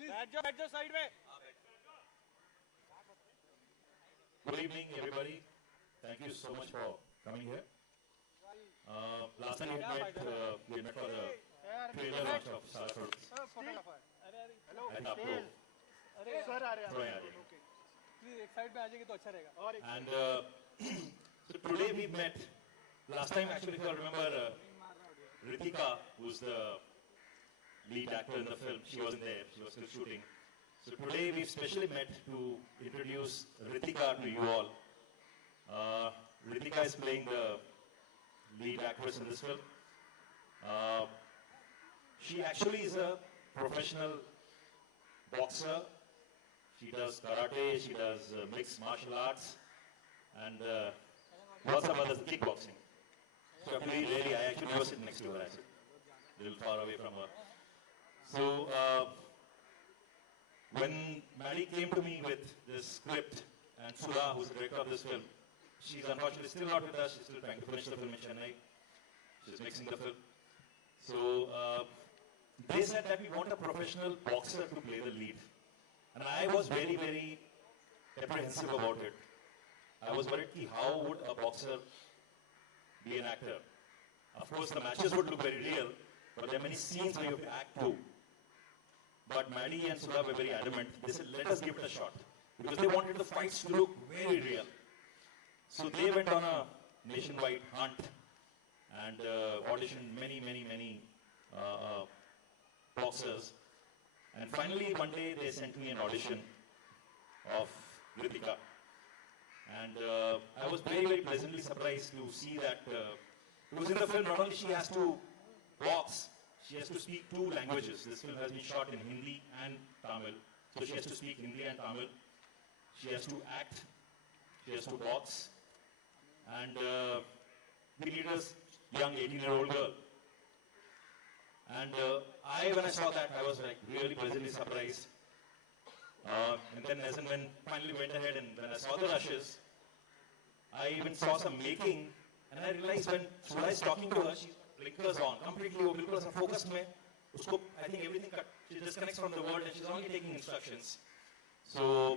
बैठ जाओ साइड में. Good evening, everybody. Thank you so much for coming here. Last time we met for the trailer launch of Sala Khadu's. At Apro. अरे sir आ रहे हैं. Please एक side पे आ जाएंगे तो अच्छा रहेगा. And so today we met. Last time, actually, if you remember, Ritika, who's the lead actor in the film, she wasn't there. She was still shooting. So today we've specially met to introduce Ritika to you all. Ritika is playing the lead actress in this film. She actually is a professional boxer. She does karate, she does mixed martial arts, and lots of others, kickboxing. So really, I actually never sit next to her, actually. A little far away from her. So when Maddie came to me with this script, and Sudha, who's the director of this film, she's unfortunately still not with us. She's still trying to finish the film in Chennai. She's mixing the film. So they said that we want a professional boxer to play the lead. And I was very, very apprehensive about it. I was worried how would a boxer be an actor. Of course, the matches would look very real, but there are many scenes where you have to act too. But Maddie and Sudha were very adamant. They said, let us give it a shot. Because they wanted the fights to look very real. So they went on a nationwide hunt and auditioned many boxers. And finally, one day, they sent me an audition of Ritika. And I was very, very pleasantly surprised to see that because in the film, not only she has to box, she has to speak two languages. This film has been shot in Hindi and Tamil. So she has to speak Hindi and Tamil. She has to act. She has to box. And we need a young 18-year-old girl. And when I saw that, I was like really pleasantly surprised. And then as and when finally went ahead and when I saw the rushes, I even saw some making, and I realized when Sudha is talking to her, she's blinkers on, completely blinkers on, focused mein. Usko, I think everything cut, she disconnects from the world and she's only taking instructions. So,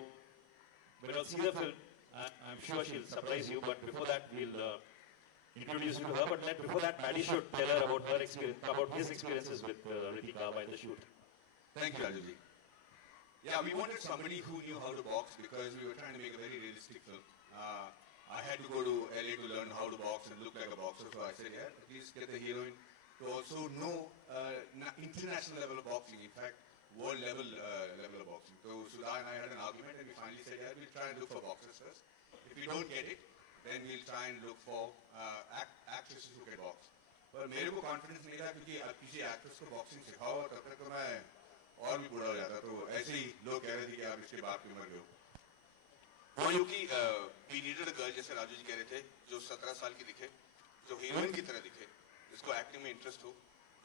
when I'll see the film, I'm sure she'll surprise you, but before that, we'll introduce you to her. But before that, Maddie should tell her about her experience, about his experiences with Ritika by the shoot. Thank you, Rajuji. Yeah, we wanted somebody who knew how to box because we were trying to make a very realistic film. I had to go to LA to learn how to box and look like a boxer, so I said, yeah, at least get the heroine to also know international level of boxing, in fact, world level of boxing. So Sudha and I had an argument and we finally said, yeah, we'll try and look for boxers first. If we don't get it, then we'll try and look for actresses who can box. पर मेरे को confidence नहीं था क्योंकि किसी actress को boxing सिखाओ तब तक तो मैं और भी बूढ़ा हो जाता. तो ऐसे ही लोग कह रहे थे कि आप इसके बाप की उम्र के हो. क्योंकि वी नीडेड अ गर्ल, जैसे राजू जी कह रहे थे, जो 17 साल की दिखे, जो हीरोइन की तरह दिखे, जिसको एक्टिंग में इंटरेस्ट हो,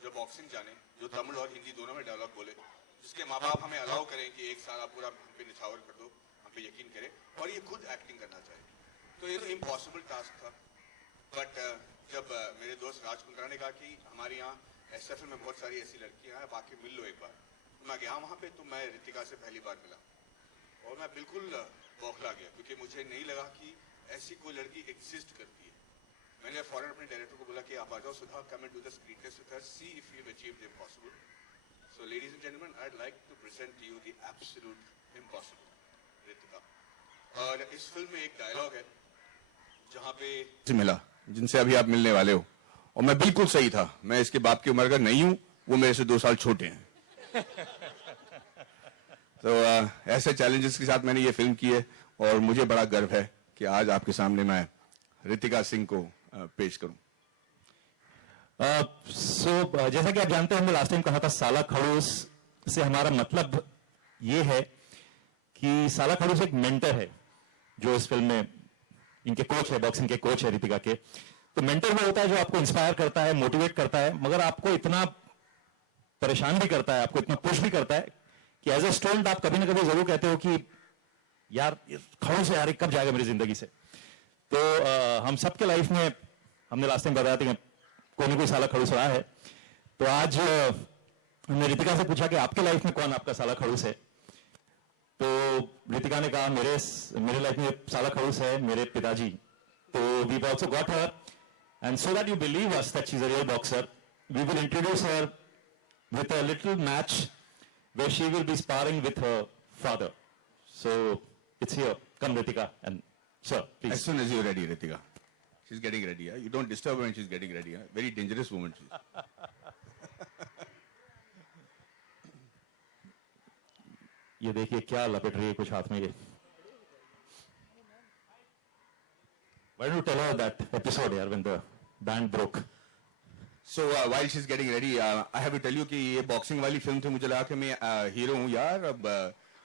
जो बॉक्सिंग जाने, जो तमिल और हिंदी दोनों में डायलॉग बोले, जिसके माँ बाप हमें अलाउ करें कि एक साल आप पूरा हम पे निछावर कर दो, हम पे यकीन करें और ये खुद एक्टिंग करना चाहे. तो ये तो इम्पॉसिबल टास्क था. बट जब मेरे दोस्त राज कुंद्रा ने कहा कि हमारे यहाँ एसएफएल में बहुत सारी ऐसी लड़कियाँ हैं, बाकी मिल लो एक बार, तो मैं गया वहाँ पे. तो मैं रितिका से पहली बार मिला और मैं बिल्कुल बौखला गया क्योंकि मुझे नहीं लगा कि ऐसी कोई लड़की एग्जिस्ट करती है. मैंने फौरन अपने डायरेक्टर को बोला कि आप आ जाओ Sudha, come and do the screen test with her, see if you have achieved the impossible. So ladies and gentleman, I would like to present to you the absolute impossible, Ritika. और इस फिल्म में एक डायलॉग है जहाँ पे मिला, जिनसे अभी आप मिलने वाले हो, और मैं बिल्कुल सही था. मैं इसके बाप की उम्र का नहीं हूँ, वो मेरे से 2 साल छोटे हैं. तो ऐसे चैलेंजेस के साथ मैंने ये फिल्म की है और मुझे बड़ा गर्व है कि आज आपके सामने मैं रितिका सिंह को पेश करूं. जैसा कि आप जानते हैं, हमने लास्ट टाइम कहा था साला खड़ूस से हमारा मतलब ये है कि साला खड़ूस एक मेंटर है जो इस फिल्म में इनके कोच है, बॉक्सिंग के कोच है रितिका के. तो मेंटर वो होता है जो आपको इंस्पायर करता है, मोटिवेट करता है, मगर आपको इतना परेशान भी करता है, आपको इतना पुश भी करता है कि एज ए स्टूडेंट आप कभी ना कभी जरूर कहते हो कि यार खड़ूस है यार, कब जाएगा मेरी जिंदगी से. तो हम सबके लाइफ में, हमने लास्ट टाइम बताया था कि कोई ना कोई साला खड़ूस रहा है. तो आज हमने रितिका से पूछा कि आपके लाइफ में कौन आपका साला खड़ूस है, तो रितिका ने कहा मेरे लाइफ में साला खड़ूस है मेरे पिताजी. तो we've also got her, and so that you believe us that she's a real boxer, we will introduce her with a little match where she will be sparring with her father. So it's here. Come, Ritika, and sir, please. As soon as you're ready, Ritika. She's getting ready. You don't disturb her when she's getting ready. Very dangerous woman she is. ये देखिए क्या लपेट रही है कुछ हाथ में ये. Why don't you tell her that episode here when the band broke? So while she's getting ready, I have to tell you कि ये बॉक्सिंग वाली फिल्म थी. मुझे लगा कि मैं हीरो हूँ यार. अब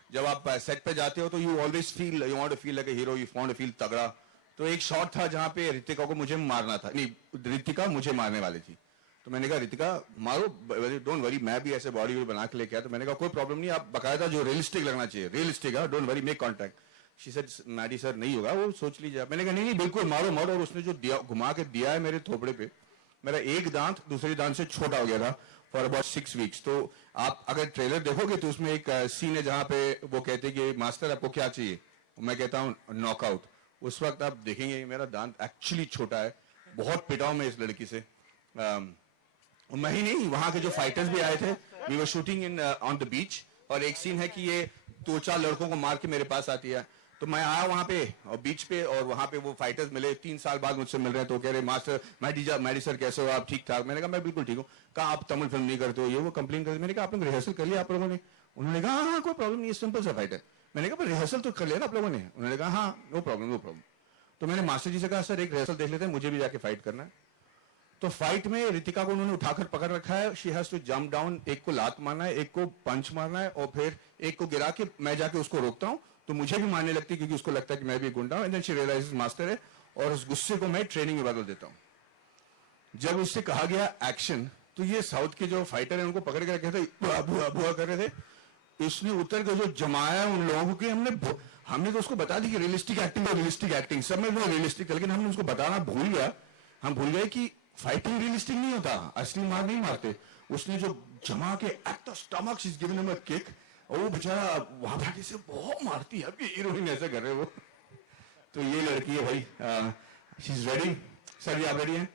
जब आप सेट पे जाते हो तो you always feel, you want to feel like a hero, you want to feel तगड़ा. तो एक शॉट था जहाँ पे रितिका को मुझे मारना था. नहीं, रितिका मुझे मारने वाली थी. तो मैंने कहा रितिका मारो, डोंट वरी, मैं भी ऐसे बॉडी बना के लेके आया. तो मैंने कहा कोई प्रॉब्लम नहीं, आप बकायदा जो रियलिस्टिक लगना चाहिए, रियलिस्टिक है, don't worry, make contact. She said Maddy sir नहीं होगा, वो सोच लीजिए. मैंने कहा नहीं बिल्कुल मारो मारो. और उसने जो दिया, घुमा के दिया है मेरे थोपड़े पे, मेरा एक दांत दूसरे दांत से छोटा हो गया था फॉर अबाउट 6 वीक्स. तो आप अगर ट्रेलर देखोगे तो उसमें एक सीन है जहाँ पे वो कहते कि मास्टर आपको क्या चाहिए, मैं कहता हूँ नॉकआउट. उस वक्त आप देखेंगे मेरा दांत एक्चुअली छोटा है. बहुत पिटा हूं मैं इस लड़की से. मैं ही नहीं, वहां के जो फाइटर्स भी आए थे. We were shooting in on the beach, और एक सीन है कि ये 2-4 लड़कों को मार के मेरे पास आती है. तो मैं आया वहां पे और बीच पे, और वहां पे वो फाइटर्स मिले. 3 साल बाद मुझसे मिल रहे हैं. तो कह रहे मास्टर मैडी सर कैसे हो आप, ठीक ठाक. मैंने कहा मैं बिल्कुल ठीक हूँ. कहा आप तमिल फिल्म नहीं करते हो, ये वो कंप्लेन करते. मैंने कहा आप लोग रिहर्सल कर लिया आप लोगों ने? उन्होंने कहा हाँ कोई प्रॉब्लम नहीं, सिंपल सा फाइट है. मैंने कहा रिहर्सल तो कर लिया ना आप लोगों ने? उन्होंने कहा हाँ नो प्रॉब्लम नो प्रॉब्लम. तो मैंने मास्टर जी से कहा सर एक रिहर्सल देख लेते हैं, मुझे भी जाके फाइट करना है. तो फाइट में रितिका को उन्होंने उठाकर पकड़ रखा है. She has to jump down. एक को लात मारना है, एक को पंच मारना है, और फिर एक को गिरा के मैं जाके उसको रोकता हूँ. तो मुझे भी मारने लगती है क्योंकि उसको लगता है कि मैं भी गुंडा हूं. And then she realises master है, और उस गुस्से को मैं ट्रेनिंग में बदल देता हूं. जब उससे कहा गया एक्शन, तो ये साउथ के जो फाइटर है उनको पकड़ के रखे थे, बुआ बुआ बुआ कर रहे थे. इसने उतर के जो जमाया उन लोगों के, हमने तो उसको बता दी कि रियलिस्टिक एक्टिंग और रियलिस्टिक एक्टिंग सब में वो रियलिस्टिक, लेकिन हमने उसको बताना भूल गया. हम भूल गए कि फाइटिंग रियलिस्टिक नहीं होता, असली मार नहीं मारते. उसने जो जमा के at the stomach she is given him a kick, और वो बेचारा वहां बैठे से बहुत मारती है. अभी हीरोइन ऐसा कर रहे हो. तो ये लड़की है भाई, शी इज रेडी. सर जी आप रेडी हैं?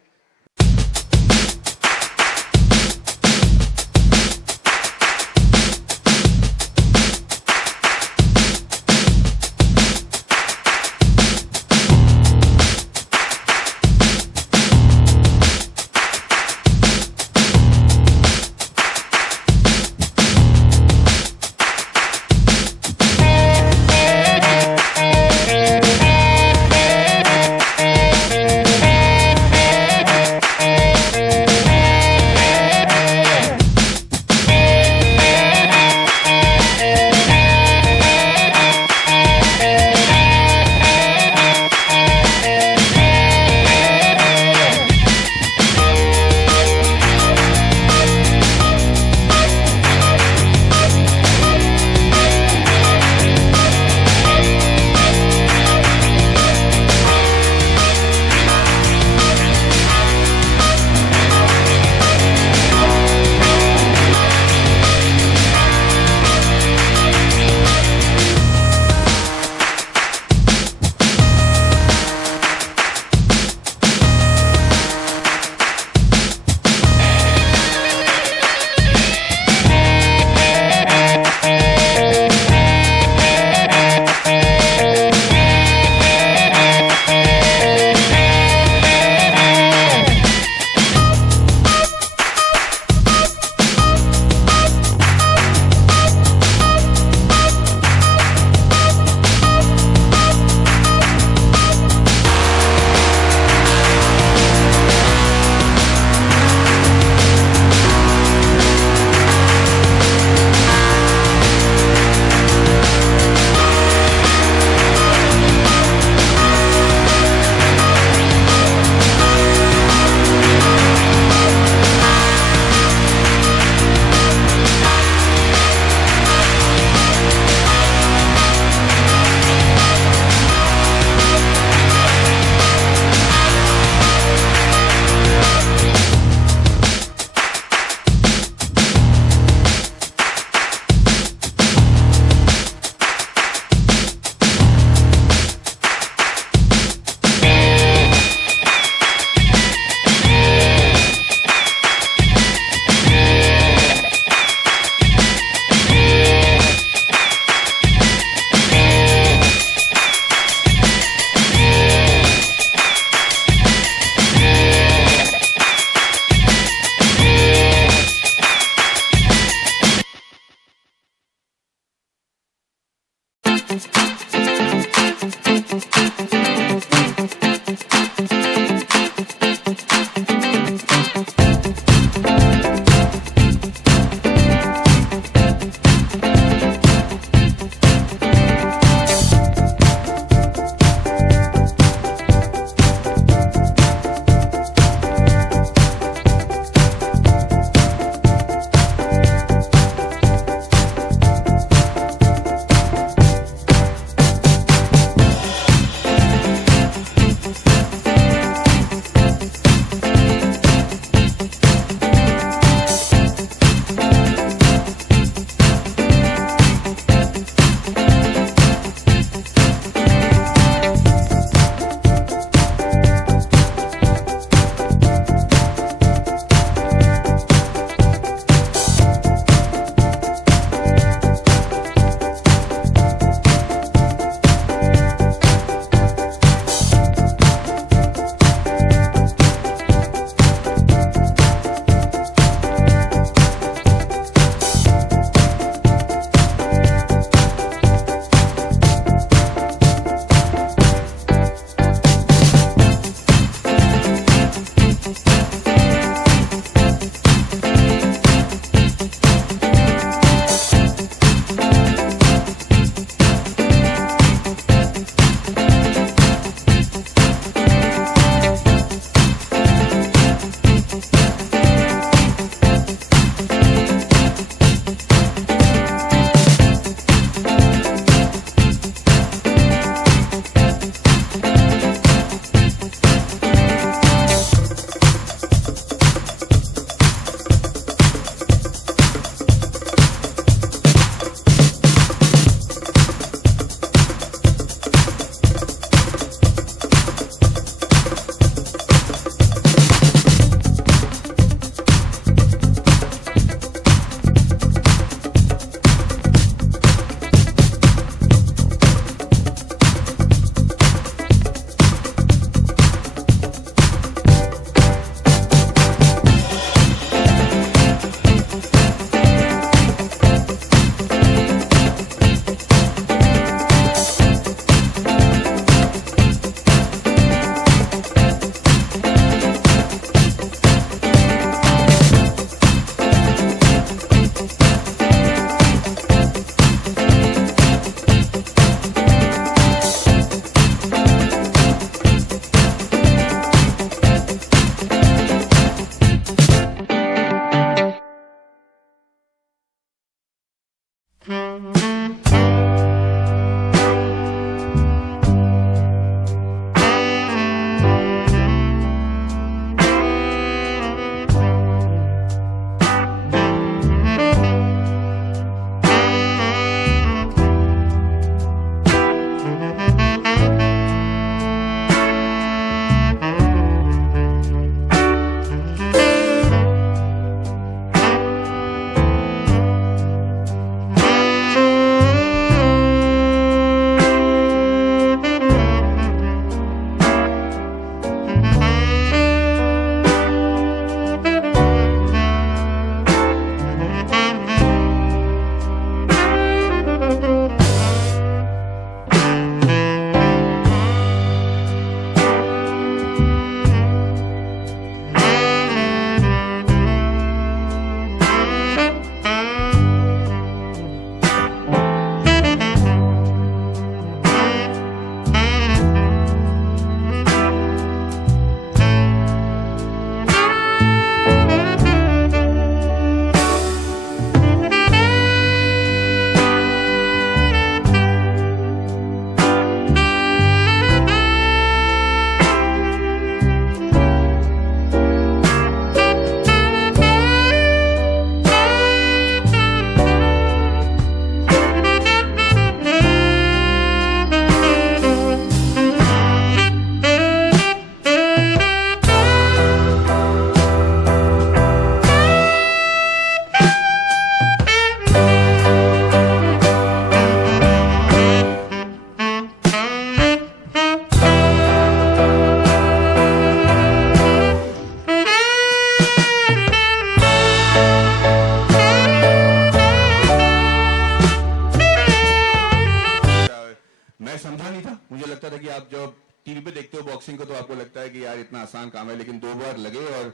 समझा नहीं था, मुझे लगता था कि आप जब टीवी पे देखते हो बॉक्सिंग को तो आपको लगता है कि यार इतना आसान काम है, लेकिन 2 बार लगे और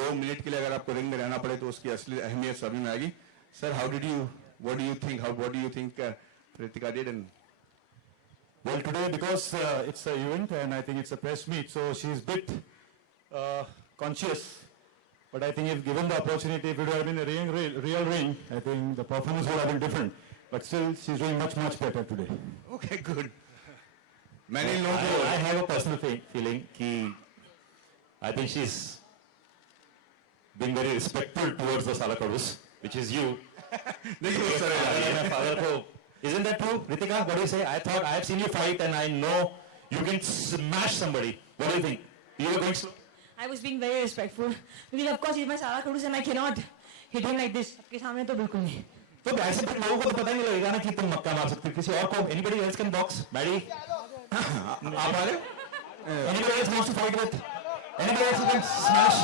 2 मिनट के लिए अगर आपको रिंग में रहना पड़े तो उसकी असली अहमियत सभी में आएगी. Sir, what do you think Ritika did? And Well, today because it's an event and I think it's a press meet, so she's a bit conscious. But I think if given the opportunity, if it would have been a real ring, I think the performance would have been different. But still, she's doing much better today. Okay, good. मैंने इन लोगों I को have a personal feeling कि I think she's being very respectful towards the Salakadus, which is you. देखो sir, My father को, isn't that true, Ritika? What do you say? I thought I have seen you fight and I know you can smash somebody. What do you think? You were going slow. I was being very respectful because of course he's my Sala Kadus and I cannot hit him like this. आपके सामने तो बिल्कुल नहीं. तो ऐसे फिर लोगों को तो पता नहीं लगेगा ना कि तुम मक्का मार सकते हो. किसी और को, anybody else can box? Maddie? आप आ रहे? Anybody else wants to fight with? Anybody else who can smash?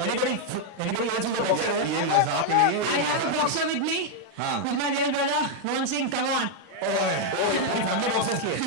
Anybody else who's a boxer? ये मजाक नहीं I है. have a boxer with me. हाँ. With my real brother, Rohan Singh. Come on. पूरी family boxers की है.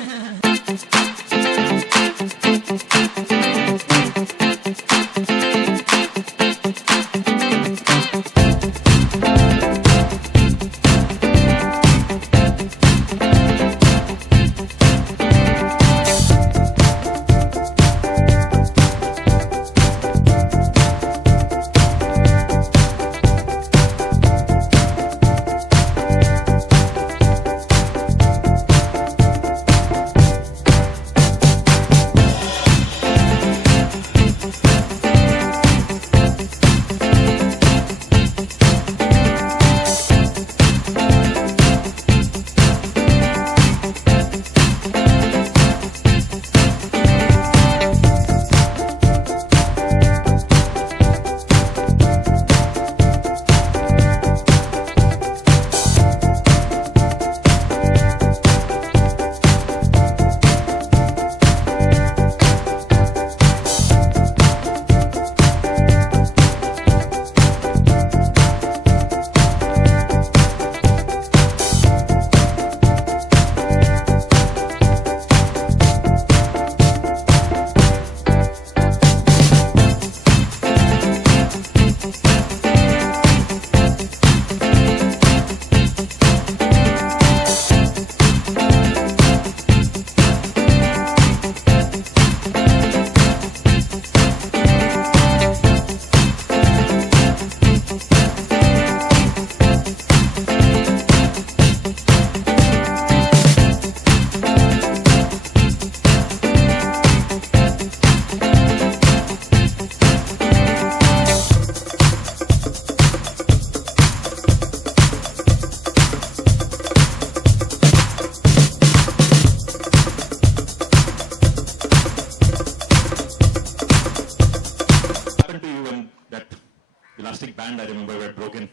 elastic band, I remember, were broken.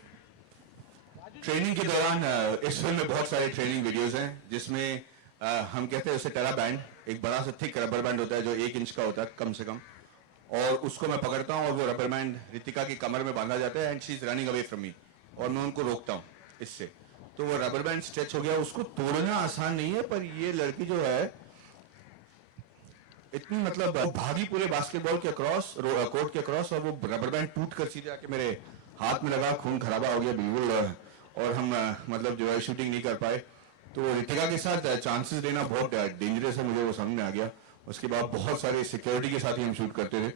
Training के दौरान इस फिल्म में बहुत सारे ट्रेनिंग वीडियोस हैं जिसमें हम कहते हैं उसे टेरा बैंड, एक बड़ा सा थिक रबर बैंड होता है जो 1 इंच का होता है कम से कम, और उसको मैं पकड़ता हूँ और वो रबर बैंड रितिका की कमर में बांधा जाता है and she is running away from me और मैं उनको रोकता हूँ इससे, तो वो रबर बैंड स्ट्रेच हो गया. उसको तोड़ना आसान नहीं है, पर ये लड़की जो है इतनी मतलब वो भागी पूरे बास्केटबॉल के अक्रॉस, कोर्ट के अक्रॉस, और वो रबर बैंड टूट कर सीधे आके मेरे हाथ में लगा, खून खराबा हो गया बिल्कुल, और हम मतलब जो है शूटिंग नहीं कर पाए. तो रितिका के साथ चांसेस देना बहुत डेंजरस है, मुझे वो समझ में आ गया. उसके बाद बहुत सारे सिक्योरिटी के साथ ही हम शूट करते थे.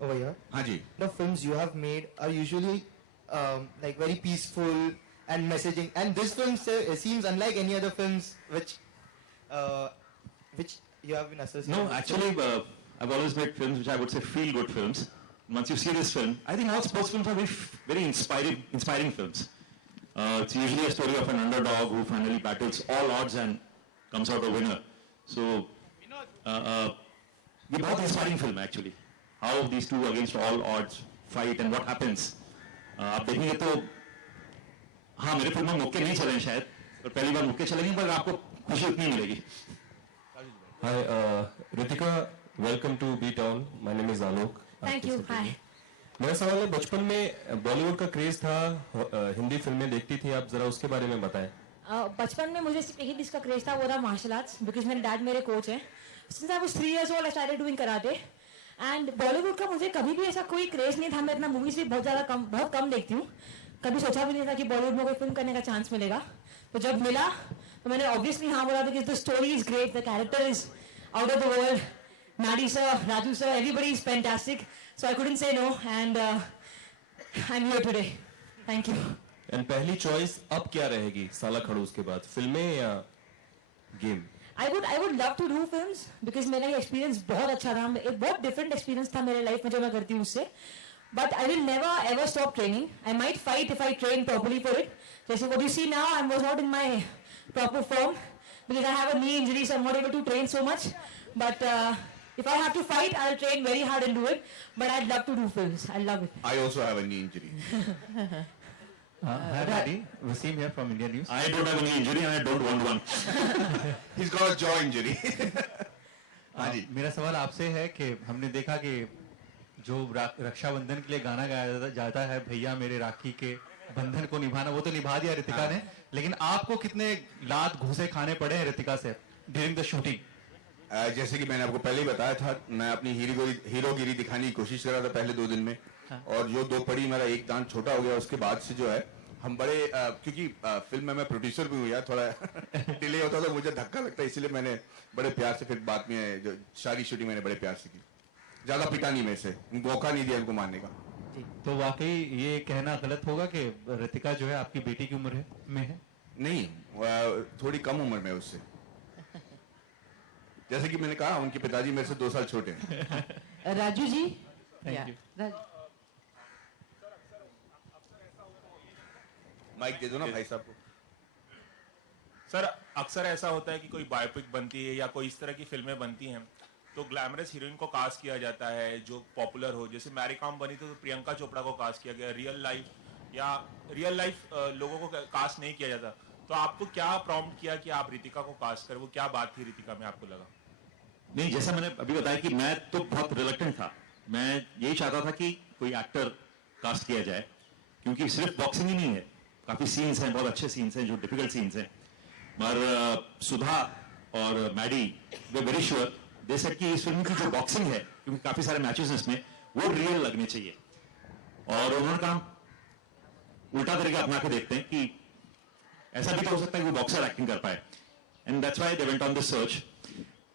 Over here, हाँ जी. the films you have made are usually like very peaceful and messaging, and this film seems unlike any other films which you have been associated No, with. actually, I've always made films which I would say feel-good films. Once you see this film, I think all sports films are very inspiring films. It's usually a story of an underdog who finally battles all odds and comes out a winner. So, ये बहुत inspiring film है actually. How these two against all odds fight and what happens. आप देखेंगे तो हाँ मेरे film में मौके नहीं चले शायद, पर पहली बार मौके चलेंगे, पर आपको खुशी उतनी मिलेगी. Hi, Ritika, welcome to B-Town. My name is Alok. Thank you. Hi. मेरा सवाल है, बचपन में बॉलीवुड का क्रेज था, हिंदी फिल्में देखती थी आप, जरा उसके बारे में बताएं. बचपन में मुझे सिर्फ एक ही चीज़ का क्रेज था, वो था मार्शल आर्ट्स, बिकॉज मेरे डैड मेरे कोच हैं. Since I was 3 years old I started doing karate. And Bollywood का मुझे कभी भी ऐसा कोई क्रेज नहीं था. मैं इतना मूवीज भी बहुत कम देखती हूँ. कभी सोचा भी नहीं था कि बॉलीवुड में कोई फिल्म करने का चांस मिलेगा. तो जब मिला तो मैंने ऑब्वियसली हाँ बोला, because the story is great, the character is out of the world. Maddie sir, Raju sir, everybody is fantastic. So I couldn't say no, and I'm here today. Thank you. And पहली choice अब क्या रहेगी साला खड़ूस के बाद, फिल्में या game? I would love to do films because मेरा ये एक्सपीरियंस बहुत अच्छा था. एक बहुत डिफरेंट एक्सपीरियंस था मेरे लाइफ में जो मैं करती हूँ उससे. But I will never ever stop training. I might fight if I train properly for it. जैसे what you see now, I was not in my proper form because I have a knee injury, so I'm not able to train so much. But if I have to fight, I'll train very hard and do it. But I'd love to do films. I love it. I also have a knee injury. Hi, Daddy. Wasim here from India News. I don't have any injury and I don't want one. He's got a jaw injury. हाँ जी. मेरा सवाल आपसे है कि हमने देखा कि जो रक्षाबंधन के लिए गाना गाया जाता है, भैया मेरे राखी के बंधन को निभाना, वो तो निभा दिया रितिका ने, लेकिन आपको कितने लात घूसे खाने पड़े हैं रितिका से ड्यूरिंग द शूटिंग? जैसे कि मैंने आपको पहले ही बताया था, मैं अपनी हीरोगिरी दिखाने की कोशिश कर रहा था पहले 2 दिन में. और जो 2 पड़ी मेरा एक दांत छोटा हो गया, उसके बाद से जो है हम बड़े क्योंकि फिल्म में मैं प्रोड्यूसर भी हूँ यार, थोड़ा डिले होता तो मुझे धक्का लगता है, इसलिए मैंने बड़े प्यार से फिर बाद में जो सारी शूटिंग मैंने बड़े प्यार से की. ज्यादा पिटा नहीं मेरे से, मौका नहीं दिया उनको मारने का. तो वाकई ये कहना गलत होगा कि रितिका जो है आपकी बेटी की उम्र में है? नहीं, थोड़ी कम उम्र में उससे. जैसे कि मैंने कहा, उनके पिताजी मेरे से 2 साल छोटे हैं. Raju ji, thank you. Mic दे दो ना भाई साहब को. सर, अक्सर ऐसा होता है कि कोई बायोपिक बनती है या कोई इस तरह की फिल्में बनती हैं तो ग्लैमरस हीरोइन को कास्ट किया जाता है जो पॉपुलर हो. जैसे मैरी कॉम बनी तो प्रियंका चोपड़ा को कास्ट किया गया. रियल लाइफ लोगों को कास्ट नहीं किया जाता. तो आपको क्या प्रॉम्प्ट किया कि आप रितिका को कास्ट करें? वो क्या बात थी रितिका में आपको लगा? नहीं, जैसा मैंने अभी बताया कि मैं तो बहुत रिलक्टेंट था. मैं यही चाहता था कि कोई एक्टर कास्ट किया जाए, क्योंकि सिर्फ बॉक्सिंग ही नहीं है, काफी सीन्स हैं, बहुत अच्छे सीन्स हैं जो डिफिकल्ट सीन्स हैं. मगर सुधा और मैडी वे वेरी श्योर, दे सेड कि इस फिल्म की जो बॉक्सिंग है, क्योंकि काफी सारे मैचेस हैं इसमें, वो रियल लगने चाहिए. और उन्होंने कहा उल्टा तरीका अपना के देखते हैं कि ऐसा भी तो हो सकता है कि वो बॉक्सर एक्टिंग कर पाए. And that's why they went on this search.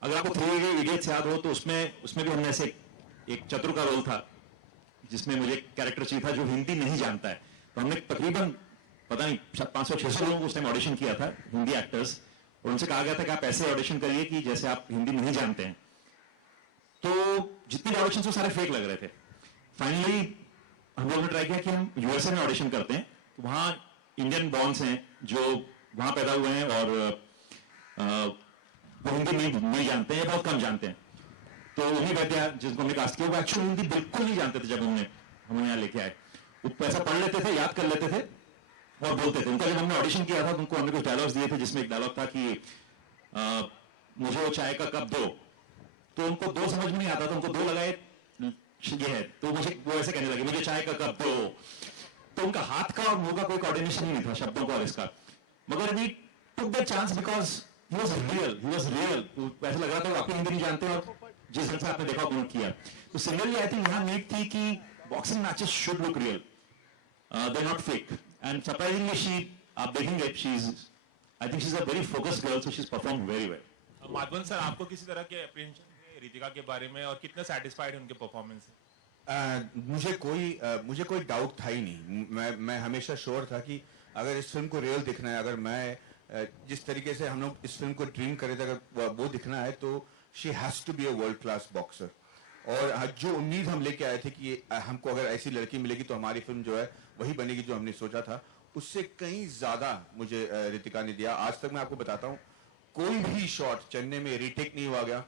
अगर आपको 3 इडियट्स याद हो तो उसमें भी हमने ऐसे एक चतुर का रोल था जिसमें मुझे कैरेक्टर चाहिए था जो हिंदी नहीं जानता है. तो हमने तकरीबन पता नहीं 500-600 लोगों को उस टाइम ऑडिशन किया था, हिंदी एक्टर्स, और उनसे कहा गया था कि आप ऐसे ऑडिशन करिए कि जैसे आप हिंदी नहीं जानते हैं. तो जितने ऑडिशन वो सारे फेक लग रहे थे. फाइनली हम लोगों ने ट्राई किया कि हम यूएसए में ऑडिशन करते हैं. वहां इंडियन बॉर्न्स हैं जो वहां पैदा हुए हैं और वो हिंदी नहीं जानते हैं, बहुत कम जानते हैं. तो उन्हीं वैद्या जिनको हमने कास्ट किया वो एक्चुअली हिंदी बिल्कुल नहीं जानते थे. जब हम यहाँ लेके आए, वो पैसा पढ़ लेते थे, याद कर लेते थे और बोलते थे. उनका जब हमने ऑडिशन किया था तो उनको हमने कुछ डायलॉग्स दिए थे, जिसमें एक डायलॉग था कि मुझे वो चाय का कप दो. तो उनको 2 समझ में नहीं आता था, उनको 2 लगाए ये है, तो वो ऐसे कहने लगे मुझे चाय का कप दो. तो उनका हाथ का और मुंह का कोई कोऑर्डिनेशन ही नहीं था शब्दों का और इसका. मगर we took the chance because he was real. ऐसा लग रहा था आप हिंदी नहीं जानते और जिस ढंग से आपने देखा वो किया. तो सिमिलरली आई थिंक यहाँ नीड थी कि boxing matches should look real, they not fake. And surprisingly आप देखेंगे I think she is a very focused girl, so she is performed very well. Madhavan sir, आपको किसी तरह के अप्रीहेंशन है रितिका के बारे में और कितने सेटिस्फाइड हैं उनके परफॉर्मेंस से? मुझे कोई डाउट था ही नहीं. मैं हमेशा श्योर था कि अगर इस फिल्म को रियल दिखना है, अगर मैं जिस तरीके से हम लोग इस फिल्म को ड्रीम करे थे, अगर वो दिखना है तो she has to be a world class boxer. और जो उम्मीद हम लेके आए थे कि हमको अगर ऐसी लड़की मिलेगी तो हमारी फिल्म जो है वही बनेगी जो हमने सोचा था, उससे कहीं ज्यादा मुझे रितिका ने दिया. आज तक मैं आपको बताता हूँ, कोई भी शॉट चेन्नई में रीटेक नहीं हुआ गया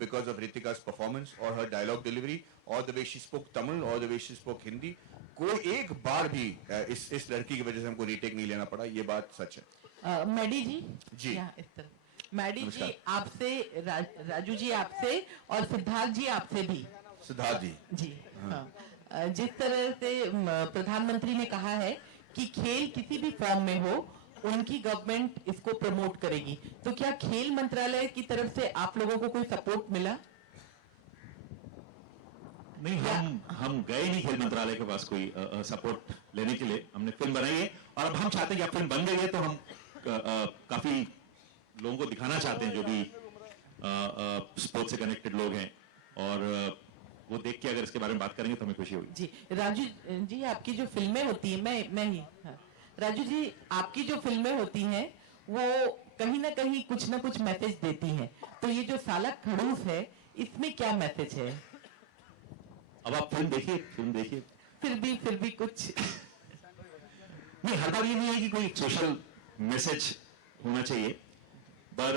because of Ritika's performance or her dialogue delivery or the way she spoke Tamil or the way she spoke Hindi. कोई एक बार भी इस लड़की की वजह से हमको रीटेक नहीं लेना पड़ा, ये बात सच है. मैडी जी, जी इस तरह मैडी जी आपसे, राजू जी आपसे और सिद्धार्थ जी आपसे भी. सिद्धार्थ जी जी हाँ. जिस तरह से प्रधानमंत्री ने कहा है कि खेल किसी भी फॉर्म में हो उनकी गवर्नमेंट इसको प्रमोट करेगी, तो क्या खेल मंत्रालय की तरफ से आप लोगों को कोई सपोर्ट मिला? नहीं, हम गए नहीं खेल मंत्रालय के पास कोई सपोर्ट लेने के लिए। हमने फिल्म बनाई है और अब हम चाहते हैं कि अब फिल्म बन गई है तो हम काफी लोगों को दिखाना चाहते हैं जो भी स्पोर्ट्स से कनेक्टेड लोग हैं, और वो देख के अगर इसके बारे में बात करेंगे तो हमें खुशी होगी। जी राजू जी, आपकी जो फिल्में होती हैं, मैं ही हाँ। राजू जी, आपकी जो फिल्में होती हैं वो कहीं ना कहीं कुछ ना कुछ मैसेज देती हैं, तो ये जो साला खड़ूस है इसमें क्या मैसेज है? अब आप फिल्म देखिए फिर भी कुछ नहीं, हर बार ये नहीं है कि कोई सोशल मैसेज होना चाहिए, पर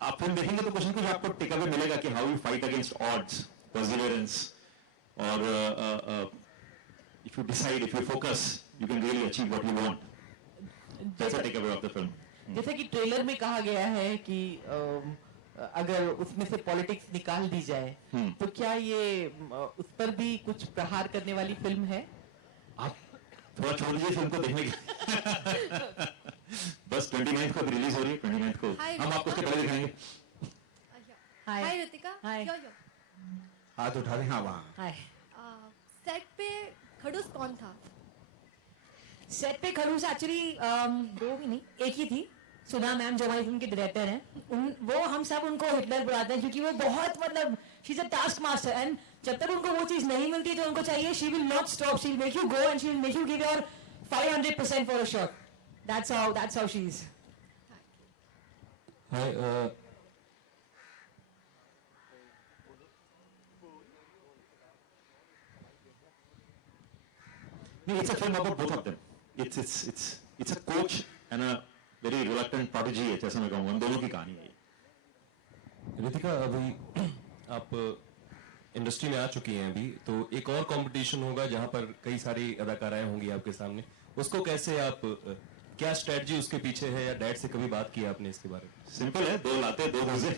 आप फिल्म देखेंगे तो कुछ ना कुछ आपको टेक अवे मिलेगा कि how you fight against odds, perseverance, और if you decide, if you focus, you can really achieve what you want. That's a take away of the film. जैसे कि ट्रेलर में कहा गया है कि अगर उसमें से पॉलिटिक्स निकाल दी जाए तो क्या ये उस पर भी कुछ प्रहार करने वाली फिल्म है? आप थोड़ा छोड़ दीजिए फिल्म को देखने के बस 29 को रिलीज हो रही है, 29 को हम आपको उसके पहले दिखाएंगे। हाय ऋतिका, हाय। हाथ उठा दें, हाँ वहाँ। हाय। सेट पे खड़ूस कौन था? सेट पे खड़ूस एक्चुअली दो भी नहीं, एक ही थी, सुधा मैम जो हमारी फिल्म के डायरेक्टर हैं। वो हम सब उनको हिटलर बुलाते हैं क्योंकि वो बहुत मतलब she is a task master, and जब तक उनको वो चीज नहीं मिलती जो उनको चाहिए, she will not stop, she will make you go and she will make you give your 500% for a shot. That's how she is. Hi, it's a film about both of them. It's a coach and a very reluctant prodigy, जैसा मैं कहूँगा, उन दोनों की कहानी है। रितिका, अभी आप इंडस्ट्री में आ चुकी हैं अभी, तो एक और कंपटीशन होगा जहां पर कई सारी अदाकाराएं होंगी आपके सामने, उसको कैसे आप, क्या स्ट्रेटजी उसके पीछे है, या डैड से कभी बात की आपने इसके बारे में? सिंपल है, 2 लाते 2 भूसे।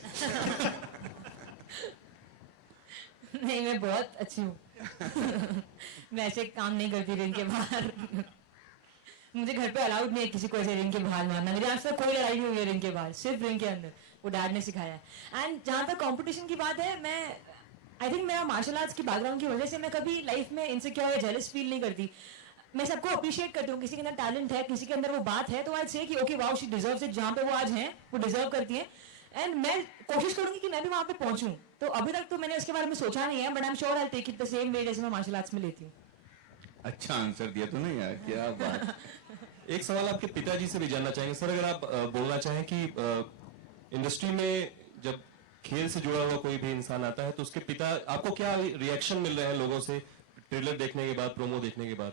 नहीं, मैं बहुत अच्छी हूँ मैं ऐसे काम नहीं करती रिंग के बाहर मुझे घर पे अलाउड नहीं है किसी को ऐसे रिंग के बाहर मारना। मेरे आज तक कोई लड़ाई नहीं हुई है रिंग के बाहर, सिर्फ रिंग के अंदर। वो डैड ने सिखाया है। एंड जहाँ तक कंपटीशन की बात है, मैं आई थिंक मेरा मार्शल आर्ट्स की बैकग्राउंड की वजह से मैं कभी लाइफ में इनसिक्योर या जेलस फील नहीं करती। मैं सबको अप्रिशिएट करती हूँ, किसी के अंदर टैलेंट है, किसी के अंदर वो बात है, तो आई से कि okay wow she deserves it, जहाँ पे वो आज हैं वो डिजर्व करती हैं, एंड मैं कोशिश करूंगी कि मैं भी वहाँ पे पहुंचूं। तो अभी तक तो मैंने इसके बारे में सोचा नहीं है, but I am sure I take it the same way जैसे मैं मार्शल आर्ट्स में लेती हूँ। अच्छा आंसर दिया तूने यार, क्या बात। एक सवाल आपके पिताजी से भी जानना चाहेंगे सर, अगर आप बोलना चाहें कि इंडस्ट्री में जब खेल से जुड़ा हुआ कोई भी इंसान आता है तो उसके पिता, आपको क्या रिएक्शन मिल रहे हैं लोगों से ट्रेलर देखने के बाद, प्रोमो देखने के बाद?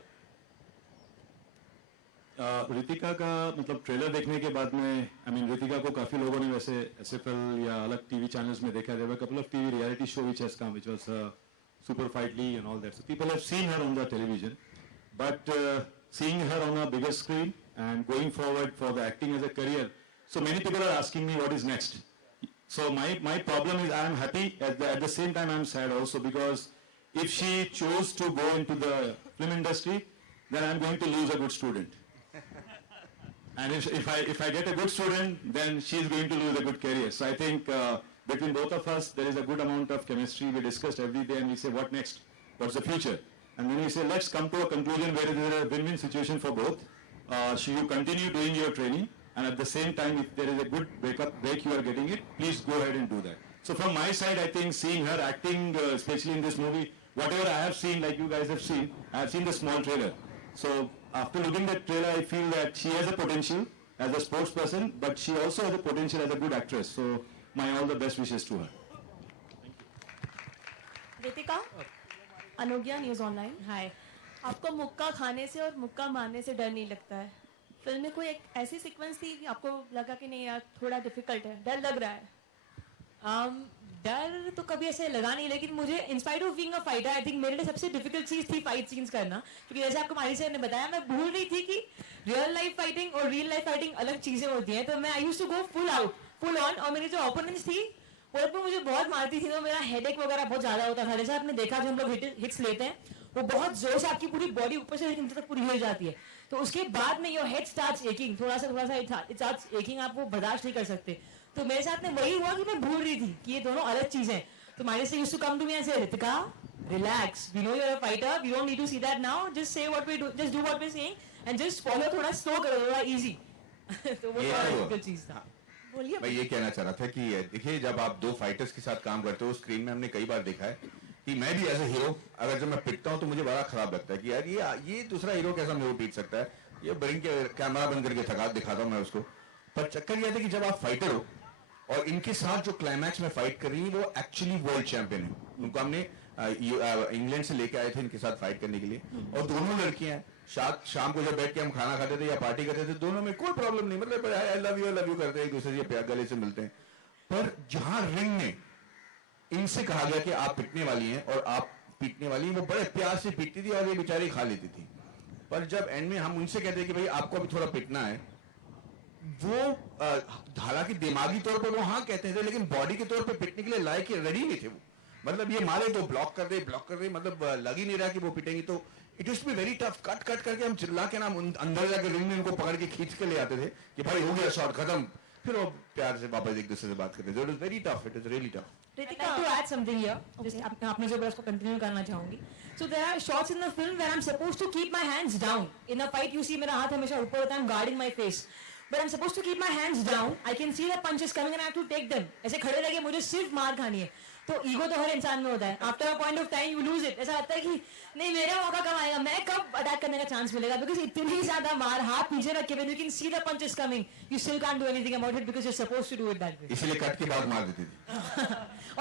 रितिका का मतलब ट्रेलर देखने के बाद में, आई मीन रितिका को काफी लोगों ने वैसे एसएफएल या अलग टीवी चैनल्स में देखा। There were couple of TV reality show which has come, which was super fight league and all that, so people have seen her on the television, but seeing her on a bigger screen and going forward for the acting as a career, so many people are asking me what is next. So my problem is I am happy, at the same time I am sad also, because if she chose to go into the film industry, then I am going to lose a good student. And if I get a good student, then she is going to lose a good career. So I think between both of us there is a good amount of chemistry. We discussed every day and we say what next, what's the future, and then we say let's come to a conclusion where there is a win-win situation for both. You continue doing your training, and at the same time if there is a good break you are getting it, please go ahead and do that. So from my side, I think seeing her acting, especially in this movie, whatever I have seen, like you guys have seen, I have seen the small trailer. So after looking at the trailer, I feel that she has a potential as a sports person, but she also has a potential as a good actress. So my all the best wishes to her. Ritika, अनुज्ञा news online. हाय, आपको मुक्का खाने से और मुक्का मारने से डर नहीं लगता है? फिल्म में कोई एक ऐसी सीक्वेंस थी कि आपको लगा कि नहीं यार थोड़ा डिफिकल्ट है, डर लग रहा है? डर तो कभी ऐसे लगा नहीं, लेकिन मुझे in spite of being a fighter, I think मेरे लिए सबसे डिफिकल्ट चीज थी फाइट सीन्स करना, क्योंकि जैसे आपको मारी सर ने बताया, मैं भूल रही थी कि रियल लाइफ फाइटिंग और रियल लाइफ फाइटिंग अलग चीजें होती हैं। तो मैं I used to go full out, full on, और मेरी जो ओपोनेंट्स थी वो जब मुझे बहुत मारती थी तो मेरा हेडेक वगैरह बहुत ज्यादा होता था। जैसे आपने देखा जो हम लोग हिट्स लेते हैं, वो बहुत जोर से आपकी पूरी बॉडी ऊपर से नीचे तक पूरी हिल जाती है। तो उसके बाद में योर हेड स्टार्ट्स एकिंग, थोड़ा सा इट स्टार्ट्स एकिंग, आप वो बर्दाश्त नहीं कर सकते. तो मेरे साथ में वही हुआ कि मैं भूल रही थी कि ये दोनों अलग चीजें. तो माइनस से used to come to me and say, Ritika relax, we know you're a fighter, we don't need to see that now, just say what we do, just do what we're saying and just follow, थोड़ा slow करो, थोड़ा easy. तो वो एक चीज था. बोलिए. मैं ये कहना चाह रहा था कि देखिए जब आप दो फाइटर्स के साथ काम करते हो स्क्रीन में हमने कई बार देखा है कि मैं भी एज ए हीरो अगर जब मैं पिटता हूँ तो मुझे बड़ा खराब लगता है कि यार ये दूसरा हीरो कैसा मेरे को पीट सकता है, ये बरिंग के कैमरा बंद करके थका दिखाता हूँ मैं उसको. पर चक्कर ये था कि जब आप फाइटर हो और इनके साथ जो क्लाइमैक्स में फाइट कर रही है वो एक्चुअली वर्ल्ड चैंपियन है. उनको हमने इंग्लैंड से लेके आए थे इनके साथ फाइट करने के लिए और दोनों लड़कियां शाम को जब बैठ के हम खाना खाते थे या पार्टी करते थे दोनों में कोई प्रॉब्लम नहीं, मतलब आई लव यू करते हैं, एक दूसरे से प्यार गले से मिलते हैं. पर जहां रिंग में इनसे कहा गया कि आप पिटने वाली हैं और आप पीटने वाली हैं, वो बड़े प्यार से पीटती थी और ये बेचारी खा लेती थी. पर जब एंड में हम उनसे कहते हैं कि भाई आपको अभी थोड़ा पिटना है, वो हालांकि दिमागी तौर पर वो हाँ कहते थे लेकिन बॉडी के तौर पर पिटने के लिए लायक रेडी नहीं थे वो. मतलब ये मारे तो ब्लॉक कर दे मतलब लग ही नहीं रहा कि वो पिटेंगी. तो it used to be very tough. Cut करके हम चिल्ला के ना अंदर जाके रिंग में उनको पकड़ के खींच के ले आते थे कि भाई हो गया शॉट खत्म, फिर वो प्यार से वापस एक दूसरे से बात करते थे. It was very tough, it was really tough. Ritika, to add something here, just आपने जो बोला उसको कंटिन्यू करना चाहूंगी. So there are shots in the film where I'm supposed to keep my hands down. In a fight, you see मेरा हाथ हमेशा ऊपर होता है, I'm guarding my face. But I'm supposed to keep my hands down. I can see the punches coming and I have to take them. ऐसे खड़े रह के मुझे सिर्फ मार खानी है. तो ईगो तो हर इंसान में होता है. After a point of time you lose it. ऐसा लगता है कि नहीं मेरा मौका कब आएगा, मैं कब अटैक करने का चांस मिलेगा, बिकॉज इतनी ज्यादा मार हाथ पीछे रख के when you can see the punches coming you still can't do anything about it because you are supposed to do it that way. इसलिए कट के बाद मार देती थी.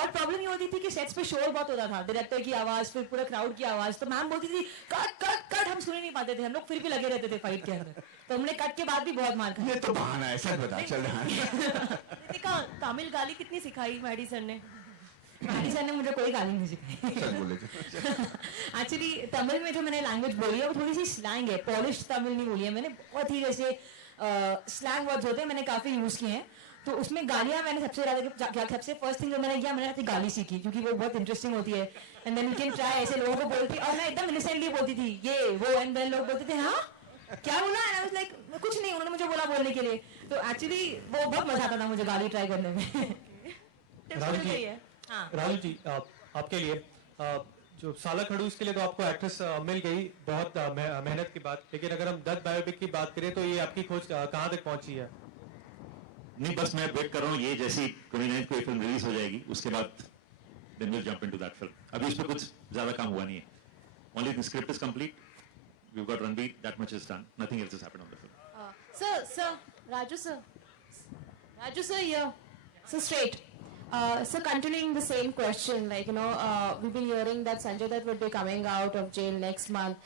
और प्रॉब्लम ये होती थी कि सेट्स पे शोर बहुत होता था, डायरेक्टर की आवाज, फिर पूरे क्राउड की आवाज. तो मैम बोलती थी कट हम सुन नहीं पाते थे. हम लोग फिर भी लगे रहते थे फाइट के अंदर. तो हमने कट के बाद भी बहुत मार खाई. ये तो बहाना है, सच बता चल रहा है. रितिका, तमिल गाली कितनी सिखाई मैडी सर ने? मैडी सर ने मुझे कोई गाली नहीं सिखाई. एक्चुअली तमिल में जो मैंने लैंग्वेज बोली है वो थोड़ी सी स्लैंग है, पॉलिश तमिल नहीं बोली है मैंने. बहुत ही जैसे स्लैंग वर्ड्स होते हैं, मैंने काफी यूज किए हैं. तो उसमें गालियां मैंने सबसे फर्स्ट थिंग जो मैंने किया, मैंने गाली सीखी क्योंकि वो बहुत इंटरेस्टिंग होती है. And then you can try. ऐसे लोगों को बोलती और मैं एकदम इनोसेंटली बोलती थी ये वो, एंड देन लोग बोलते थे हाँ क्या बोला, एंड आई वाज लाइक कुछ नहीं, उन्होंने मुझे बोला बोलने के लिए. तो एक्चुअली वो बहुत मजा आता था मुझे गाली ट्राई करने में. राहुल जी आपके लिए जो साला खड़ूस के लिए तो आपको एक्ट्रेस मिल गई बहुत मेहनत के बाद, लेकिन अगर हम दत्त बायोपिक की बात करें तो ये आपकी खोज कहाँ तक पहुंची है? नहीं, बस मैं वेट कर रहा हूँ, ये जैसी 29 को ये फिल्म रिलीज हो जाएगी उसके बाद then we'll jump into that film. अभी उस पर कुछ ज्यादा काम हुआ नहीं है. Only the script is complete. We've got Ranveer, that much is done. Nothing else has happened on the film. Sir, Raju sir, here. So straight. So continuing the same question, like, we've been hearing that Sanjay Dutt would be coming out of jail next month.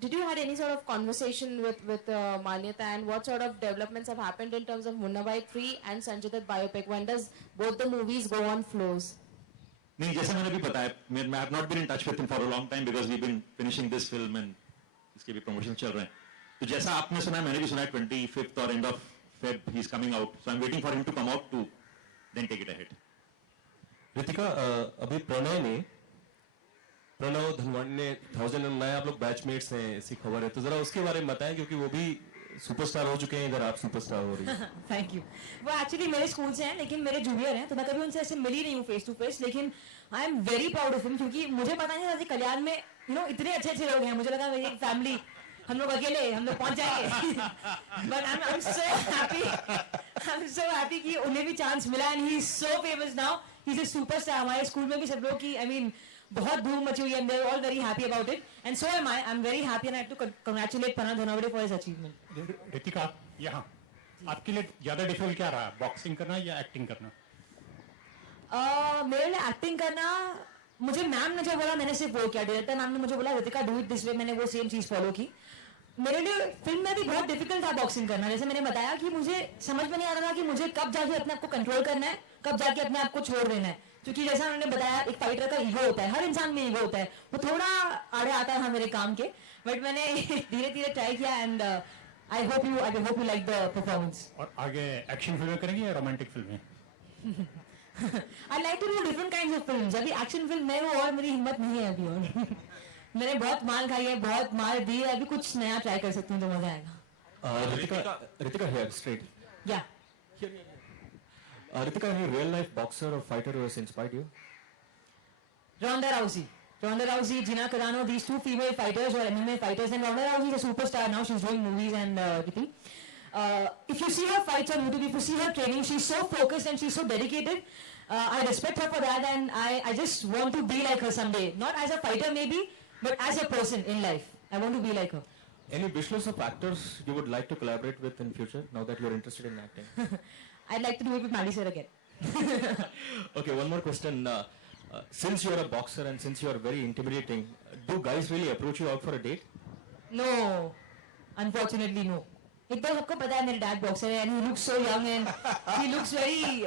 Did you had any sort of conversation with Manyata, and what sort of developments have happened in terms of Munna Bhai 3 and Sanjay Dutt biopic? When does both the movies go on flows? नहीं, जैसे मैंने अभी बताया, I have not been in touch with him for a long time because we've been finishing this film and इसके भी promotion चल रहे हैं. तो जैसा आपने सुना, मैंने भी सुना 25th or end of Feb he's coming out. So I'm waiting for him to come out to then take it ahead. Ritika, अभी प्रणव धनवानी ने 1009 आप लोग बैचमेट्स हैं, ऐसी खबर है, तो जरा उसके बारे में बताएं क्योंकि वो भी सुपरस्टार हो चुके हैं, इधर आप सुपरस्टार हो रही हैं. Thank you. वो एक्चुअली मेरे स्कूल से हैं लेकिन मेरे जूनियर हैं, तो मैं कभी उनसे ऐसे मिली नहीं हूँ फेस टू फेस, लेकिन आई am very proud of him क्योंकि मुझे पता नहीं था कल्याण में इतने अच्छे लोग हैं. मुझे लगा मेरी फैमिली, हम लोग अकेले हम लोग पहुंच जाएंगे. But I am so happy कि उन्हें भी चांस मिला and he is so famous now. He is a superstar. हमारे स्कूल में भी सब लोग की बहुत धूम मची हुई है, and they are all very happy about it, and so am I. I am very happy and I have to congratulate Pranav Dhanawade for his achievement. Ritika, यहाँ आपके लिए ज्यादा डिफिकल्ट क्या रहा, बॉक्सिंग करना या एक्टिंग करना? मेरे लिए एक्टिंग करना, मुझे मैम ने जो बोला मैंने सिर्फ वो किया. डायरेक्टर मैम ने मुझे बोला Ritika do it this way, मैंने वो सेम चीज फॉलो की. मेरे लिए फिल्म में भी बहुत डिफिकल्ट था बॉक्सिंग करना. जैसे मैंने बताया कि मुझे समझ में नहीं आ रहा था कि मुझे कब जाके अपने आप को कंट्रोल करना है, कब जाके अपने आप को छोड़ देना है. क्योंकि जैसा उन्होंने बताया एक फाइटर का ईगो होता है, हर इंसान में ईगो होता है, वो थोड़ा आड़े आता था मेरे काम के. बट मैंने धीरे धीरे ट्राई किया and I hope you like the performance. और आगे एक्शन फिल्में करेंगे या रोमांटिक फिल्में? I like to do different kinds of films. अभी एक्शन फिल्म मैं हूँ और मेरी हिम्मत नहीं है अभी. और मैंने बहुत मार खाई है, बहुत मार दी है, अभी कुछ नया ट्राई कर सकती हूँ तो मजा आएगा. Ritika here, straight. Yeah. Ritika, any real life boxer or fighter who has inspired you? Ronda Rousey. Ronda Rousey, Gina Carano, these two female fighters or MMA fighters, and Ronda Rousey is a superstar now. She's doing movies and everything. If you see her fights on YouTube, if you see her training, she's so focused and she's so dedicated. I respect her for that, and I just want to be like her someday. Not as a fighter maybe, but as a person in life. I want to be like her. Any wish list of actors you would like to collaborate with in future, now that you're interested in acting? I'd like to do it with Mali sir again. Okay, one more question. Since you're a boxer and since you're very intimidating, do guys really approach you out for a date? No, unfortunately no. एक तो सबको पता है मेरे dad boxer है, and he looks so young and he looks very,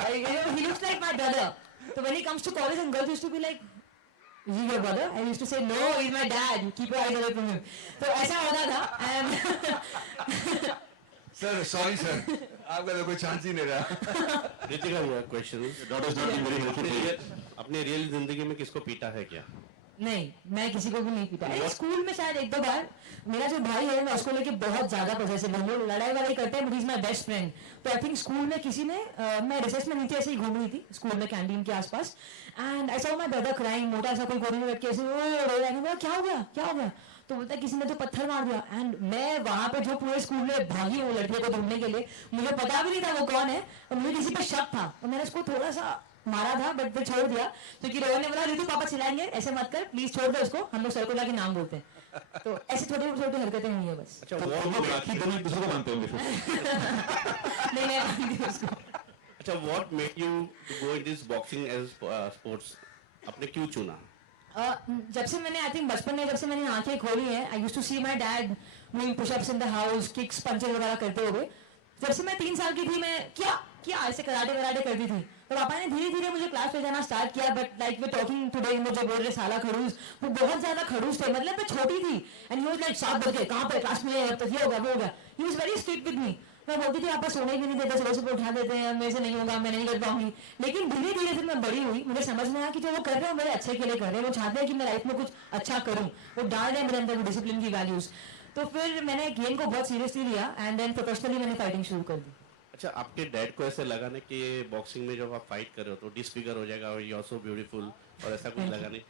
he looks like my brother. So when he comes to college and girls used to be like, is he your brother? I used to say, no, he's my dad. You keep your eyes away from him. तो ऐसा होता था and Sir, sorry sir, आपका तो कोई chance ही नहीं रहा. रितिका, ये question That is not very helpful. अपने रियल जिंदगी में किसको पीटा है क्या? नहीं, मैं किसी को भी नहीं पीटा. स्कूल में शायद एक दो बार. मेरा जो भाई है मैं उसको लेके बहुत ज्यादा पॉसेसिव हूँ. हम लोग लड़ाई वड़ाई करते हैं, but he is my best friend. तो आई थिंक स्कूल में किसी ने मैं रिसेस में नीचे ऐसे ही घूम रही थी स्कूल में कैंटीन के आसपास, and I saw my brother crying. मोटा सा कोई कोने में बैठ के ऐसे रो रहा है. क्या हो गया, क्या हो गया? तो बोलता है किसी ने तो पत्थर मार दिया. एंड मैं वहां पे जो पूरे स्कूल में भागी हूँ लड़कियों को ढूंढने के लिए, मुझे पता भी नहीं था वो कौन है, और मुझे किसी पे शक था और मैंने उसको थोड़ा सा मारा था, बट फिर छोड़ दिया क्योंकि रोहन ने बोला ऋतु पापा चिल्लाएंगे, ऐसे मत कर प्लीज, छोड़ दे उसको, हम लोग सर को लाके नाम बोलते हैं. तो ऐसे छोटी छोटी हरकतें हुई है बस. अच्छा, वो लोग राखी दोनों एक दूसरे को मानते होंगे फिर. नहीं, मैं मानती हूँ उसको. अच्छा, what made you to go in this boxing as sports? आपने क्यों चुना? जब से मैंने आई थिंक बचपन में जब से मैंने आंखें खोली है, I used to see my dad doing pushups in the house, kicks, punches वगैरह करते हुए. जब से मैं 3 साल की थी, मैं क्या ऐसे कराटे करती थी. तो पापा ने धीरे धीरे मुझे क्लास पे जाना स्टार्ट किया. But like we talking today, मुझे बोल रहे साला खड़ूस, वो बहुत ज्यादा खड़ूस थे. मतलब मैं छोटी थी एंड ही वाज लाइक 7 बजे कहाँ पे क्लास में, तो ये होगा वो होगा. He was very strict with me. मैं बोलती थी आपका सोने भी नहीं देते, सुबह सुबह उठा देते हैं, मेरे से नहीं होगा, मैं नहीं कर पाऊंगी. लेकिन धीरे धीरे जब मैं बड़ी हुई, मुझे समझ में आया कि जो वो कर रहे हैं मेरे अच्छे के लिए कर रहे हैं. वो चाहते हैं कि मैं लाइफ में कुछ अच्छा करूं, वो डाल रहे हैं मेरे अंदर वो डिसिप्लिन की वैल्यूज. तो फिर मैंने गेम को बहुत सीरियसली लिया एंड देन प्रोफेशनली मैंने फाइटिंग शुरू कर दी. अच्छा, आपके डैड को ऐसे लगा ना कि बॉक्सिंग में जब आप फाइट कर रहे हो तो डिसफिगर हो जाएगा और यू आर सो ब्यूटीफुल, और ऐसा कुछ लगा नहीं?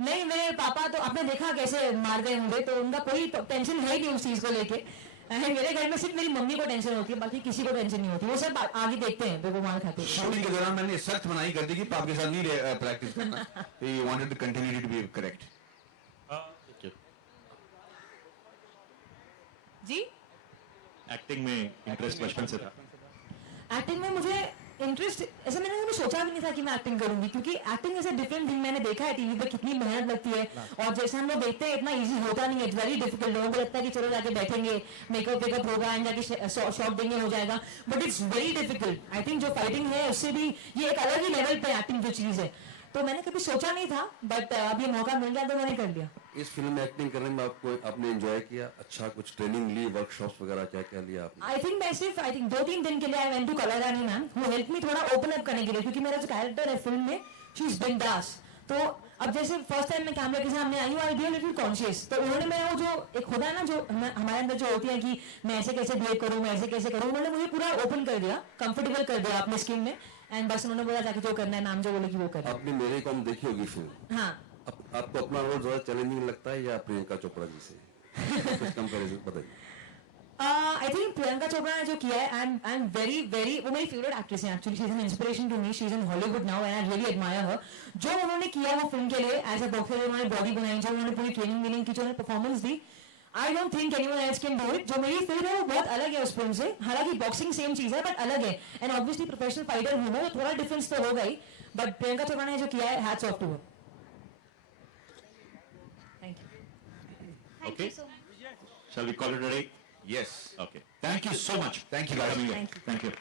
नहीं, मेरे पापा तो आपने देखा कैसे मार गए होंगे, तो उनका कोई टेंशन है नहीं उस चीज को लेके. मेरे घर में सिर्फ मेरी मम्मी को टेंशन होती है, बाकी किसी को टेंशन नहीं होती. वो सब आगे देखते हैं, वो मार खाते हैं. शूटिंग के दौरान मैंने सख्त मनाही कर दी कि पाप के साथ नहीं प्रैक्टिस करना. He wanted to continue to be correct. जी, एक्टिंग में इंटरेस्ट बचपन से था. एक्टिंग में मुझे इंटरेस्ट ऐसा मैंने कभी सोचा भी नहीं था कि मैं एक्टिंग करूंगी, क्योंकि एक्टिंग ऐसे डिफरेंट थिंग. मैंने देखा है टीवी पे कितनी मेहनत लगती है, और जैसे हम लोग देखते हैं इतना इजी होता नहीं है. It's very difficult. लोगों को लगता है कि चलो जाके बैठेंगे, मेकअप होगा एंड जाके शॉट देंगे हो जाएगा, but it's very difficult. I think जो फाइटिंग है उससे भी ये एक अलग ही लेवल पे एक्टिंग जो चीज है, तो मैंने कभी सोचा नहीं था, बट अब ये मौका मिल गया तो मैंने कर लिया. इस फिल्म में एक्टिंग करने में आपने एंजॉय किया? अच्छा, कुछ ट्रेनिंग ली, वर्कशॉप्स वगैरह क्या क्या लिया आपने? आई थिंक मैं सिर्फ 2-3 दिन के लिए आई वेंट टू कलारानी मैम, वो हेल्प मी थोड़ा ओपन अप करने के लिए, क्योंकि मेरा जो कैरेक्टर है फिल्म में शी इज बिंदास. तो अब जैसे फर्स्ट टाइम मैं कैमरे के सामने आई हूँ, आई बी लिटिल कॉन्शियस. तो उन्होंने मेरा वो जो एक होता है ना जो हमारे अंदर जो होती है कि मैं ऐसे कैसे बिहेव करूँ, मैं ऐसे कैसे करूँ, उन्होंने मुझे पूरा ओपन कर दिया, कंफर्टेबल कर दिया अपने स्किन में. एंड बस उन्होंने बोला जाके जो करना है मैम जो बोले कि वो करना. आपने मेरे कॉम देखी होगी फिल्म. हाँ. आपको अपना रोल ज्यादा चैलेंजिंग लगता है या प्रियंका चोपड़ा जी से? कुछ कंपैरिजन बताइए. आई थिंक प्रियंका चोपड़ा ने जो किया है, आई एम वेरी वो मेरी फेवरेट एक्ट्रेस है actually. She is an inspiration to me. She is in Hollywood now and I really admire her. जो उन्होंने किया वो फिल्म के लिए एज अ बॉक्सर, उन्होंने बॉडी बनाई, जो उन्होंने पूरी ट्रेनिंग की, जो उन्होंने परफॉर्मेंस दी, I don't think anyone else can do it. जो मेरी फिल्म है वो बहुत अलग है उस फिल्म से. हालांकि बॉक्सिंग सेम चीज है बट अलग है, एंड ऑब्वियसली प्रोफेशनल फाइटर हूँ मैं, थोड़ा डिफरेंस तो होगा ही, बट प्रियंका चोपड़ा ने जो किया है, hats off to her. Okay. Shall we call it a day? Yes. Okay. Thank you so much. Thank you. Thank you.